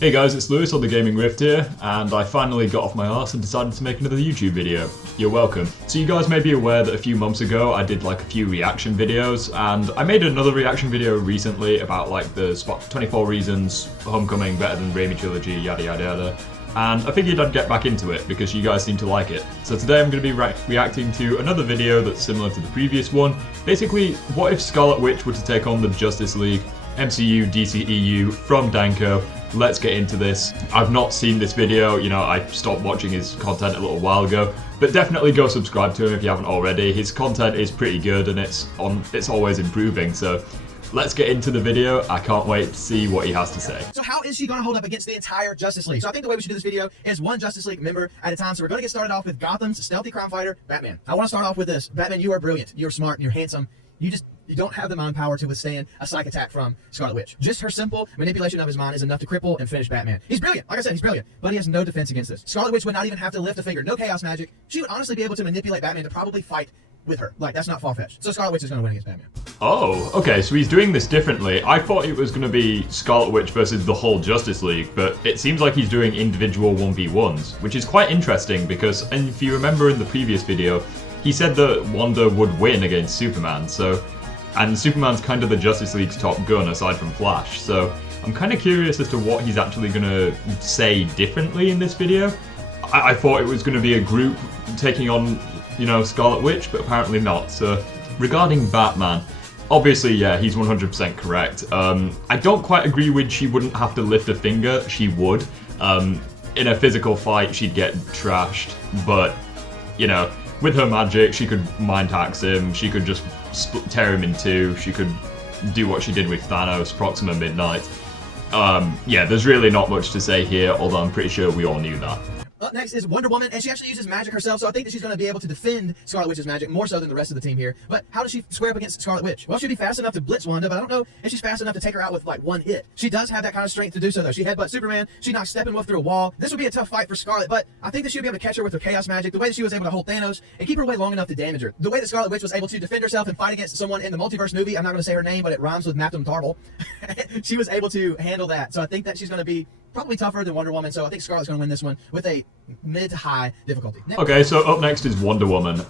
Hey guys, it's Lewis on TheGamingRift here, and I finally got off my arse and decided to make another YouTube video. You're welcome. So you guys may be aware that a few months ago I did like a few reaction videos, and I made another reaction video recently about like the 24 reasons Homecoming better than Raimi trilogy, yada yada yada. And I figured I'd get back into it because you guys seem to like it. So today I'm going to be reacting to another video that's similar to the previous one. Basically, what if Scarlet Witch were to take on the Justice League, MCU, DCEU from Danco? Let's get into this. I've not seen this video, you know, I stopped watching his content a little while ago, but definitely go subscribe to him if you haven't already. His content is pretty good and it's always improving, so let's get into the video. I can't wait to see what he has to say. So how is she going to hold up against the entire Justice League? So I think the way we should do this video is one Justice League member at a time. So we're going to get started off with Gotham's stealthy crime fighter, Batman. I want to start off with this. Batman, you are brilliant. You're smart. You're handsome. You don't have the mind power to withstand a psych attack from Scarlet Witch. Just her simple manipulation of his mind is enough to cripple and finish Batman. He's brilliant. Like I said, he's brilliant. But he has no defense against this. Scarlet Witch would not even have to lift a finger. No chaos magic. She would honestly be able to manipulate Batman to probably fight with her. Like, that's not far-fetched. So Scarlet Witch is going to win against Batman. Oh, okay, so he's doing this differently. I thought it was going to be Scarlet Witch versus the whole Justice League, but it seems like he's doing individual 1v1s, which is quite interesting because, and if you remember in the previous video, he said that Wanda would win against Superman, and Superman's kind of the Justice League's top gun aside from Flash, so I'm kind of curious as to what he's actually going to say differently in this video. I thought it was going to be a group taking on, you know, Scarlet Witch, but apparently not. So regarding Batman, obviously, yeah, he's 100% correct. I don't quite agree with she wouldn't have to lift a finger. She would. In a physical fight, she'd get trashed, but, you know, with her magic, she could mind hacks him, she could just tear him in two, she could do what she did with Thanos, Proxima Midnight. Yeah, there's really not much to say here, although I'm pretty sure we all knew that. Up next is Wonder Woman, and she actually uses magic herself, so I think that she's going to be able to defend Scarlet Witch's magic more so than the rest of the team here. But how does she square up against Scarlet Witch? Well, she'd be fast enough to blitz Wanda, but I don't know if she's fast enough to take her out with, like, one hit. She does have that kind of strength to do so, though. She headbutts Superman, she knocks Steppenwolf through a wall. This would be a tough fight for Scarlet, but I think that she'll be able to catch her with her chaos magic, the way that she was able to hold Thanos and keep her away long enough to damage her. The way that Scarlet Witch was able to defend herself and fight against someone in the multiverse movie, I'm not going to say her name, but it rhymes with Matham Tarble. She was able to handle that, so I think that she's going to be probably tougher than Wonder Woman, so I think Scarlet's going to win this one with a mid to high difficulty. Okay, so up next is Wonder Woman.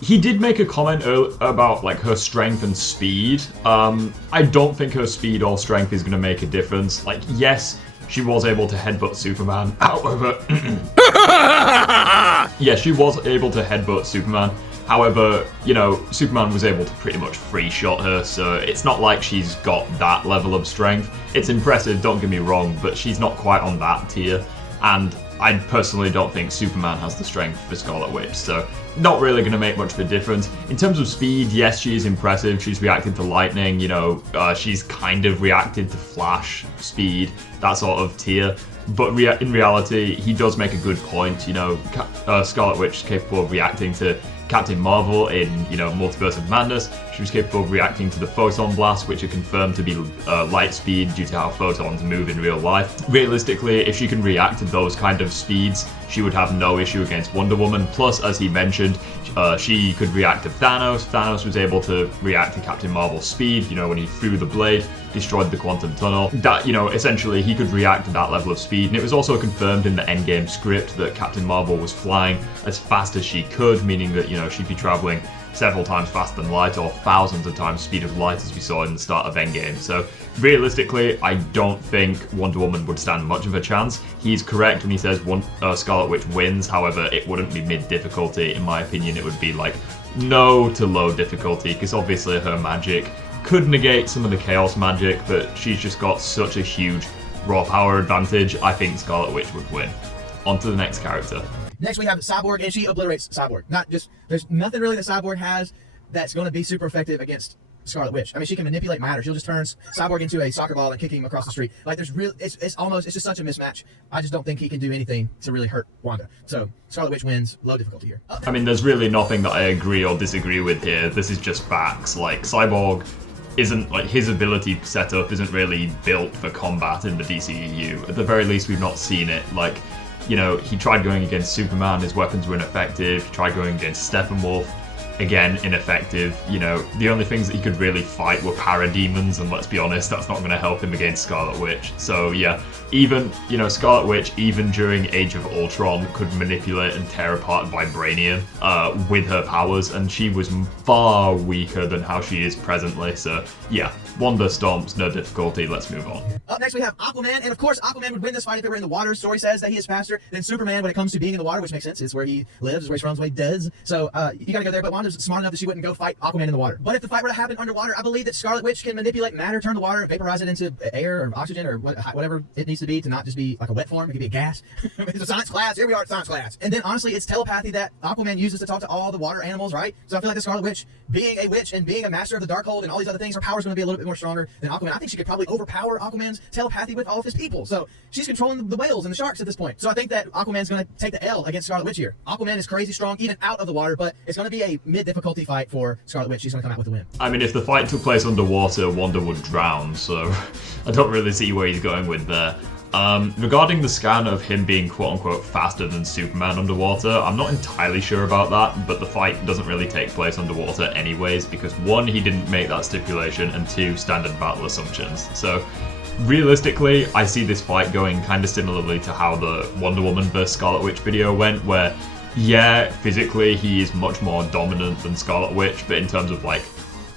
He did make a comment about like her strength and speed. I don't think her speed or strength is going to make a difference. Like, yes, she was able to headbutt Superman. However, yeah, she was able to headbutt Superman. However, you know, Superman was able to pretty much free shot her, so it's not like she's got that level of strength. It's impressive, don't get me wrong, but she's not quite on that tier. And I personally don't think Superman has the strength for Scarlet Witch, so not really going to make much of a difference. In terms of speed, yes, she is impressive. She's reacted to lightning, you know, she's kind of reacted to Flash speed, that sort of tier. But in reality, he does make a good point. You know, Scarlet Witch is capable of reacting to Captain Marvel in, you know, Multiverse of Madness. She was capable of reacting to the photon blast, which are confirmed to be light speed due to how photons move in real life. Realistically, if she can react to those kind of speeds, she would have no issue against Wonder Woman. Plus, as he mentioned, she could react to Thanos. Thanos was able to react to Captain Marvel's speed, you know, when he threw the blade, destroyed the quantum tunnel. That, you know, essentially he could react to that level of speed. And it was also confirmed in the Endgame script that Captain Marvel was flying as fast as she could, meaning that, you know, she'd be traveling several times faster than light, or thousands of times speed of light, as we saw in the start of Endgame. So realistically, I don't think Wonder Woman would stand much of a chance. He's correct when he says Scarlet Witch wins. However, it wouldn't be mid difficulty. In my opinion, it would be like no to low difficulty, because obviously her magic could negate some of the chaos magic, but she's just got such a huge raw power advantage. I think Scarlet Witch would win. On to the next character. Next we have Cyborg, and she obliterates Cyborg. There's nothing really that Cyborg has that's going to be super effective against Scarlet Witch. I mean, she can manipulate matter. She'll just turn Cyborg into a soccer ball and kick him across the street. Like, it's just such a mismatch. I just don't think he can do anything to really hurt Wanda. So Scarlet Witch wins, low difficulty here. I mean, there's really nothing that I agree or disagree with here. This is just facts. Like, Cyborg isn't, like, his ability setup isn't really built for combat in the DCEU. At the very least, we've not seen it. Like, you know, he tried going against Superman, his weapons were ineffective. He tried going against Steppenwolf, again, ineffective. You know, the only things that he could really fight were parademons, and let's be honest, that's not going to help him against Scarlet Witch. So yeah, even, you know, Scarlet Witch, even during Age of Ultron, could manipulate and tear apart vibranium with her powers, and she was far weaker than how she is presently. So yeah, Wanda stomps, no difficulty. Let's move on. Up next we have Aquaman, and of course Aquaman would win this fight if they were in the water. Story says that he is faster than Superman when it comes to being in the water, which makes sense. It's where he lives, it's where he's from, it's where he does. So you gotta go there, but Wanda's smart enough that she wouldn't go fight Aquaman in the water. But if the fight were to happen underwater, I believe that Scarlet Witch can manipulate matter, turn the water, vaporize it into air or oxygen or whatever it needs to be to not just be like a wet form. It could be a gas. It's a science class. Here we are at science class. And then honestly, it's telepathy that Aquaman uses to talk to all the water animals, right? So I feel like the Scarlet Witch, being a witch and being a master of the Darkhold and all these other things, her power's going to be a little bit more stronger than Aquaman. I think she could probably overpower Aquaman's telepathy with all of his people. So she's controlling the whales and the sharks at this point. So I think that Aquaman's going to take the L against Scarlet Witch here. Aquaman is crazy strong even out of the water, but it's going to be a mid-difficulty fight for Scarlet Witch. She's going to come out with the win. I mean, if the fight took place underwater, Wanda would drown, so I don't really see where he's going with there. Regarding the scan of him being quote-unquote faster than Superman underwater, I'm not entirely sure about that, but the fight doesn't really take place underwater anyways, because one, he didn't make that stipulation, and two, standard battle assumptions. So realistically, I see this fight going kind of similarly to how the Wonder Woman vs Scarlet Witch video went, where yeah, physically he is much more dominant than Scarlet Witch, but in terms of like,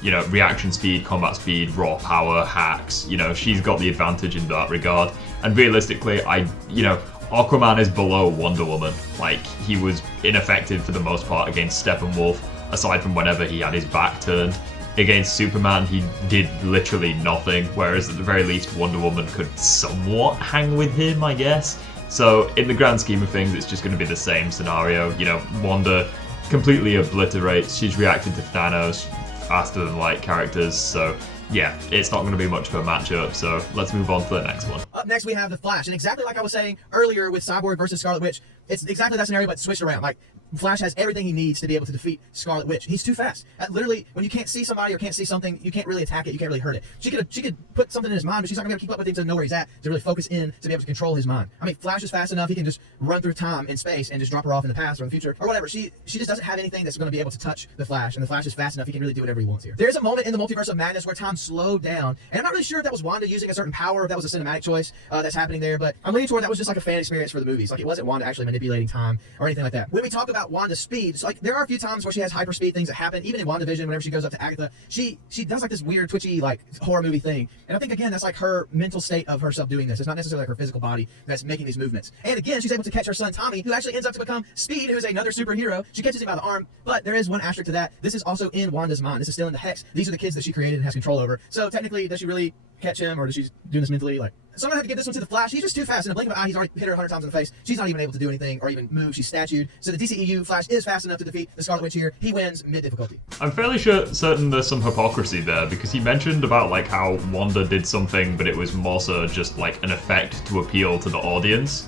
you know, reaction speed, combat speed, raw power, hacks, you know, she's got the advantage in that regard. And realistically, Aquaman is below Wonder Woman. Like, he was ineffective for the most part against Steppenwolf, aside from whenever he had his back turned. Against Superman, he did literally nothing, whereas at the very least, Wonder Woman could somewhat hang with him, I guess. So, in the grand scheme of things, it's just going to be the same scenario. You know, Wanda completely obliterates, she's reacted to Thanos faster than light characters, so yeah, it's not going to be much of a matchup, so let's move on to the next one. Up next we have the Flash, and exactly like I was saying earlier with Cyborg versus Scarlet Witch, it's exactly that scenario but switched around. Like, Flash has everything he needs to be able to defeat Scarlet Witch. He's too fast. Literally, when you can't see somebody or can't see something, you can't really attack it, you can't really hurt it. She could put something in his mind, but she's not going to be able to keep up with him to know where he's at, to really focus in, to be able to control his mind. I mean, Flash is fast enough, he can just run through time and space and just drop her off in the past or in the future, or whatever. She just doesn't have anything that's going to be able to touch the Flash, and the Flash is fast enough, he can really do whatever he wants here. There's a moment in the Multiverse of Madness where time slowed down, and I'm not really sure if that was Wanda using a certain power, or if that was a cinematic choice that's happening there, but I'm leaning toward that was just like a fan experience for the movies. Like, it wasn't Wanda actually manipulating time or anything like that. When we talk about Wanda's speed, so like there are a few times where she has hyper speed things that happen, even in WandaVision, whenever she goes up to Agatha, she does like this weird twitchy like horror movie thing, and I think again that's like her mental state of herself doing this. It's not necessarily like her physical body that's making these movements. And again, she's able to catch her son Tommy, who actually ends up to become Speed, who's another superhero. She catches him by the arm, but there is one asterisk to that. This is also in Wanda's mind. This is still in the Hex. These are the kids that she created and has control over. So technically, does she really catch him, or does she doing this mentally? Like, so I'm gonna have to give this one to the Flash. He's just too fast. In a blink of an eye, he's already hit her 100 times in the face. She's not even able to do anything or even move. She's statued. So the DCEU Flash is fast enough to defeat the Scarlet Witch here. He wins mid difficulty. I'm fairly certain there's some hypocrisy there, because he mentioned about like how Wanda did something, but it was more so just like an effect to appeal to the audience.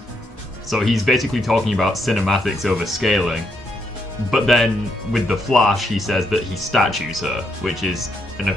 So he's basically talking about cinematics over scaling. But then with the Flash, he says that he statues her, which is an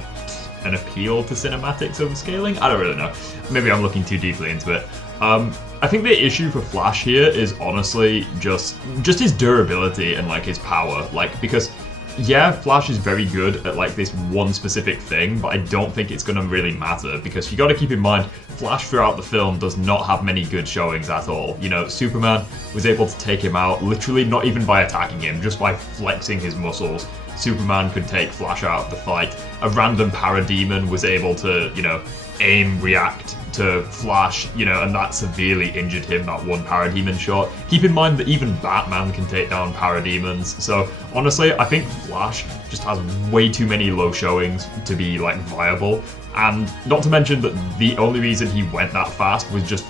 appeal to cinematics over scaling? I don't really know. Maybe I'm looking too deeply into it. I think the issue for Flash here is honestly just his durability and like his power. Like, because yeah, Flash is very good at like this one specific thing, but I don't think it's gonna really matter, because you gotta keep in mind, Flash throughout the film does not have many good showings at all. You know, Superman was able to take him out literally not even by attacking him, just by flexing his muscles. Superman could take Flash out of the fight. A random parademon was able to, you know, aim, react to Flash, you know, and that severely injured him, that one parademon shot. Keep in mind that even Batman can take down parademons. So honestly, I think Flash just has way too many low showings to be like viable. And not to mention that the only reason he went that fast was just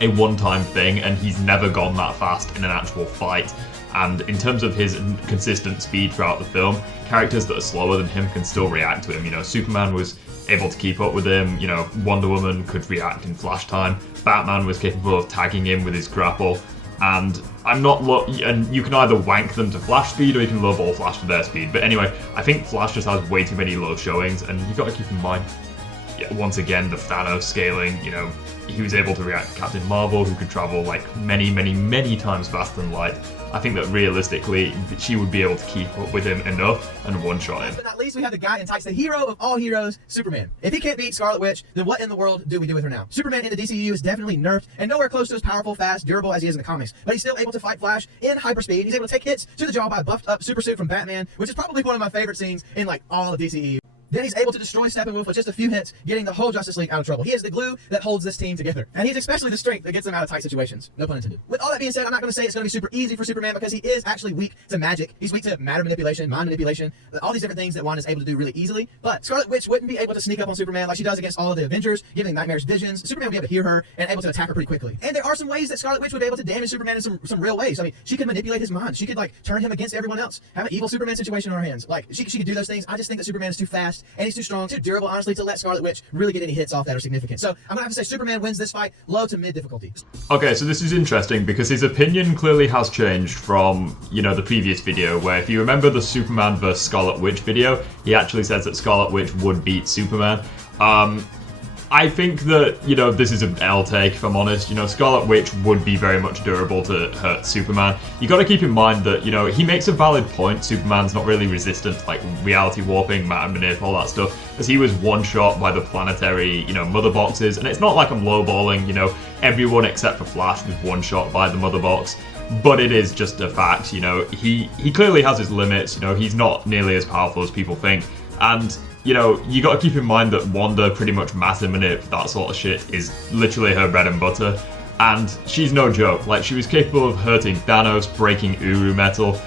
a one-time thing, and he's never gone that fast in an actual fight. And in terms of his consistent speed throughout the film, characters that are slower than him can still react to him. You know, Superman was able to keep up with him. You know, Wonder Woman could react in flash time. Batman was capable of tagging him with his grapple. And and you can either wank them to Flash speed, or you can lowball Flash to their speed. But anyway, I think Flash just has way too many low showings, and you got to keep in mind, once again, the Thanos scaling, you know, he was able to react to Captain Marvel, who could travel like many times faster than light. I think that realistically, she would be able to keep up with him enough and one-shot him. But not least, we have the guy in tights, the hero of all heroes, Superman. If he can't beat Scarlet Witch, then what in the world do we do with her now? Superman in the DCEU is definitely nerfed and nowhere close to as powerful, fast, durable as he is in the comics. But he's still able to fight Flash in hyperspeed. He's able to take hits to the jaw by a buffed up super suit from Batman, which is probably one of my favorite scenes in like all of DCEU. Then he's able to destroy Steppenwolf with just a few hits, getting the whole Justice League out of trouble. He is the glue that holds this team together. And he's especially the strength that gets them out of tight situations. No pun intended. With all that being said, I'm not going to say it's going to be super easy for Superman because he is actually weak to magic. He's weak to matter manipulation, mind manipulation, all these different things that Wanda is able to do really easily. But Scarlet Witch wouldn't be able to sneak up on Superman like she does against all of the Avengers, giving nightmarish visions. Superman would be able to hear her and able to attack her pretty quickly. And there are some ways that Scarlet Witch would be able to damage Superman in some real ways. I mean, she could manipulate his mind. She could like turn him against everyone else. Have an evil Superman situation on her hands. Like she could do those things. I just think that Superman is too fast and he's too strong, too durable, honestly, to let Scarlet Witch really get any hits off that are significant. So I'm gonna have to say Superman wins this fight, low to mid difficulty. Okay, so this is interesting because his opinion clearly has changed from, you know, the previous video where if you remember the Superman vs Scarlet Witch video, he actually says that Scarlet Witch would beat Superman. I think that, you know, this is an L take, if I'm honest. You know, Scarlet Witch would be very much durable to hurt Superman. You gotta keep in mind that, you know, he makes a valid point. Superman's not really resistant to, like, reality warping, matter manip, all that stuff, as he was one-shot by the planetary, you know, mother boxes. And it's not like I'm lowballing, you know, everyone except for Flash was one-shot by the mother box. But it is just a fact, you know, he clearly has his limits, you know, he's not nearly as powerful as people think. And, you know, you got to keep in mind that Wanda pretty much matter manip, that sort of shit, is literally her bread and butter. And she's no joke. Like, she was capable of hurting Thanos, breaking Uru metal.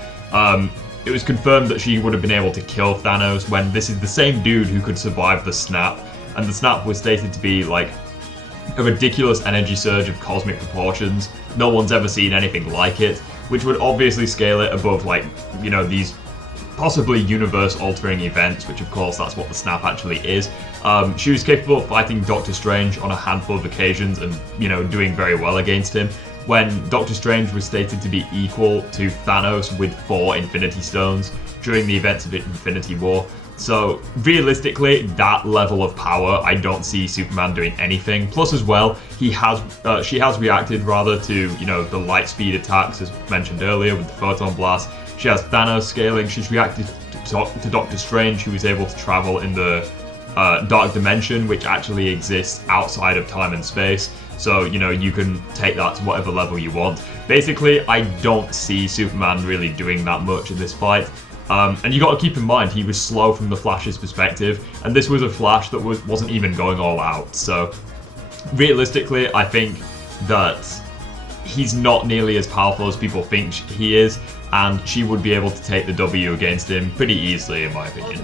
It was confirmed that she would have been able to kill Thanos when this is the same dude who could survive the snap. And the snap was stated to be, like, a ridiculous energy surge of cosmic proportions. No one's ever seen anything like it, which would obviously scale it above, like, you know, these possibly universe-altering events, which of course that's what the snap actually is. She was capable of fighting Doctor Strange on a handful of occasions and, you know, doing very well against him, when Doctor Strange was stated to be equal to Thanos with 4 Infinity Stones during the events of Infinity War. So realistically, that level of power, I don't see Superman doing anything. Plus as well, she has reacted rather to, you know, the light speed attacks as mentioned earlier with the photon blast. She has Thanos scaling. She's reacted to Doctor Strange, who is able to travel in the dark dimension, which actually exists outside of time and space. So, you know, you can take that to whatever level you want. Basically, I don't see Superman really doing that much in this fight. And you got to keep in mind, he was slow from the Flash's perspective, and this was a Flash that wasn't even going all out. So, realistically, I think that he's not nearly as powerful as people think he is, and she would be able to take the W against him pretty easily, in my opinion.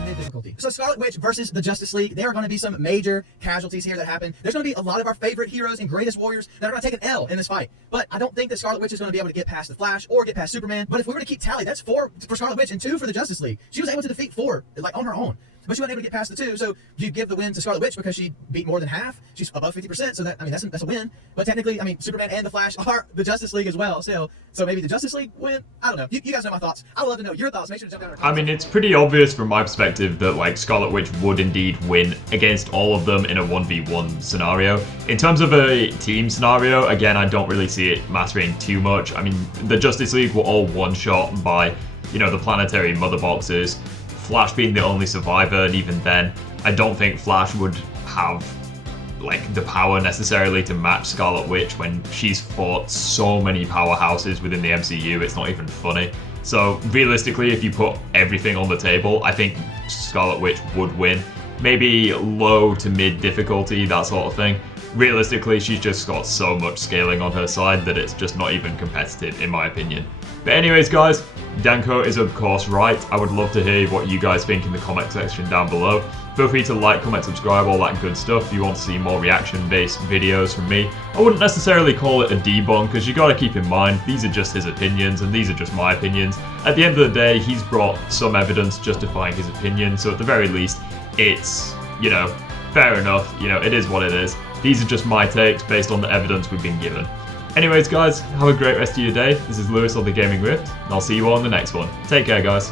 So Scarlet Witch versus the Justice League, there are going to be some major casualties here that happen. There's going to be a lot of our favorite heroes and greatest warriors that are going to take an L in this fight. But I don't think that Scarlet Witch is going to be able to get past the Flash or get past Superman. But if we were to keep tally, that's 4 for Scarlet Witch and 2 for the Justice League. She was able to defeat 4, like, on her own. But she wasn't able to get past the 2, so you give the win to Scarlet Witch because she beat more than half. She's above 50%, so that, I mean, that's a win. But technically, I mean, Superman and the Flash are the Justice League as well, still. So maybe the Justice League win? I don't know. You guys know my thoughts. I'd love to know your thoughts. Make sure to jump down in the comments. I mean, it's pretty obvious from my perspective that, like, Scarlet Witch would indeed win against all of them in a 1v1 scenario. In terms of a team scenario, again, I don't really see it mattering too much. I mean, the Justice League were all one-shot by, you know, the planetary mother boxes. Flash being the only survivor, and even then, I don't think Flash would have, like, the power necessarily to match Scarlet Witch when she's fought so many powerhouses within the MCU, it's not even funny. So, realistically, if you put everything on the table, I think Scarlet Witch would win. Maybe low to mid difficulty, that sort of thing. Realistically, she's just got so much scaling on her side that it's just not even competitive, in my opinion. But anyways, guys, Danco is of course right. I would love to hear what you guys think in the comment section down below. Feel free to like, comment, subscribe, all that good stuff if you want to see more reaction-based videos from me. I wouldn't necessarily call it a debunk, because you got to keep in mind, these are just his opinions, and these are just my opinions. At the end of the day, he's brought some evidence justifying his opinion, so at the very least, it's, you know, fair enough. You know, it is what it is. These are just my takes based on the evidence we've been given. Anyways, guys, have a great rest of your day. This is Lewis on TheGamingRift, and I'll see you all in the next one. Take care, guys.